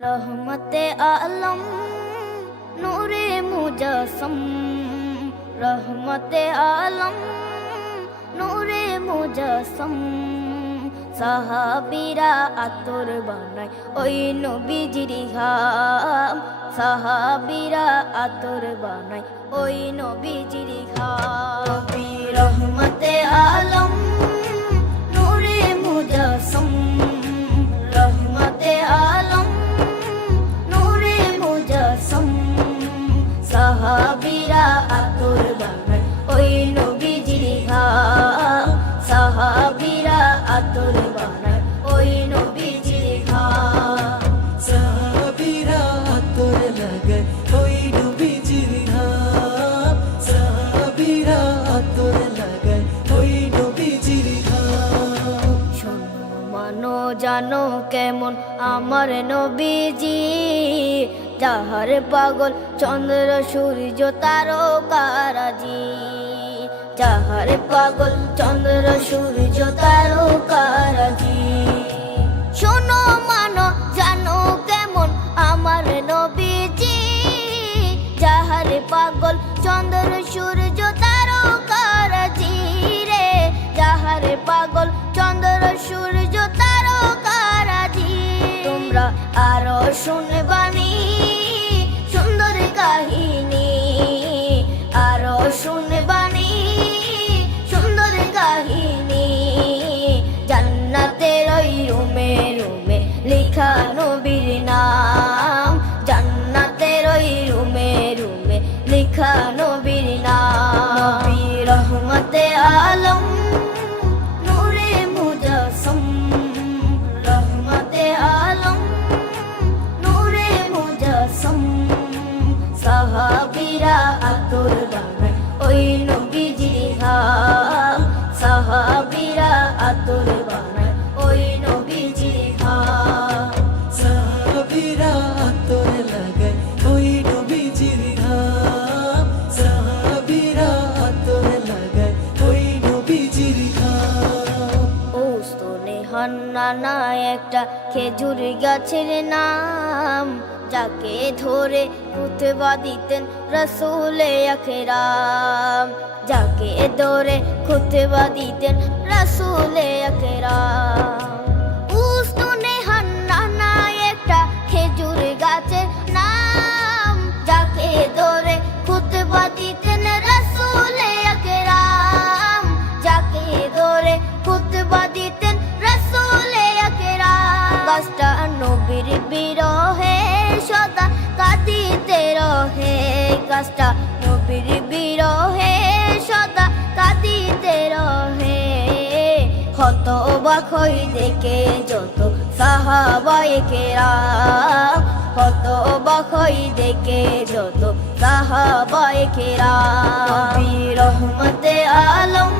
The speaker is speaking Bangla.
रहमते आलम नूरे मुजस्सम, रहमते आलम नूरे मुजस्सम। সাহাবীরা আতর বানায় ওই নবীজির ঘাম, সাহাবীরা আতর বানায় ওই নবীজির ঘাম। নবী রহমতে আলম নূরে মুজস্সম, রহমতে আলম নূরে মুজস্সম। সাহাবীরা আতর বানায় ওই নবীজির ঘাম, সাহাবীরা আতর বানায় ওই নবীজির ঘাম। সাহাবীরা আতর লাগায় ওই নবীজির ঘাম, সাহাবীরা আতর লাগায় ওই নবীজির ঘাম। শোনো মানো জানো কেমন আমার নবীজি, যাহার পাগল চন্দ্র সূর্য তারকারাজি, যাহার পাগল চন্দ্র সূর্য তারকারাজি। শোনো মানো জানো কেমন আমার নবীজি, যাহার পাগল চন্দ্র সূর্য তারকারাজি রে, যাহার পাগল চন্দ্র সূর্য তারকারাজি। তোমরা আরো শুনবানি সুন্দর কাহিনী, আরো শুনবানি সুন্দর কাহিনী। জান্নাতের ওই রুমে রুমে লেখা নবীর নাম, জান্নাতের ওই রুমে রুমে লেখা নবীর নাম। নবী রহমতে আলম নূরে মুজস্সম, রহমতে আলম নূরে মুজস্সম। সাহাবীরা আতর বানায় ওই নবীজির ঘাম, সাহাবীরা আতর বানায় ওই নবীজির ঘাম। সাহাবীরা আতর লাগায় ওই নবীজির ঘাম, সাহাবীরা আতর লাগায় ওই নবীজির ঘাম। ওস্তনে হান্নানা একটা খেজুর গাছের নাম, যাকে ধরে খুতবা দিতেন রাসূলে আকরাম, যাকে ধরে খুতবা দিতেন রাসূলে আকরাম। উস্তনে হান্নানা একটা খেজুর গাছের নাম, যাকে ধরে খুতবা দিতেন রাসূলে আকরাম, যাকে ধরে খুতবা দিতেন রাসূলে আকরাম। গাছটা নবীর বিরহে সদা কাঁদিতে রহে, গাছটা নবীর বিরহে সদা কাঁদিতে রহে। হতবাক হই দেখে যত সাহাবায়ে কেরাম, হতবাক হই দেখে যত সাহাবায়ে কেরাম। নবী রহমতে আলম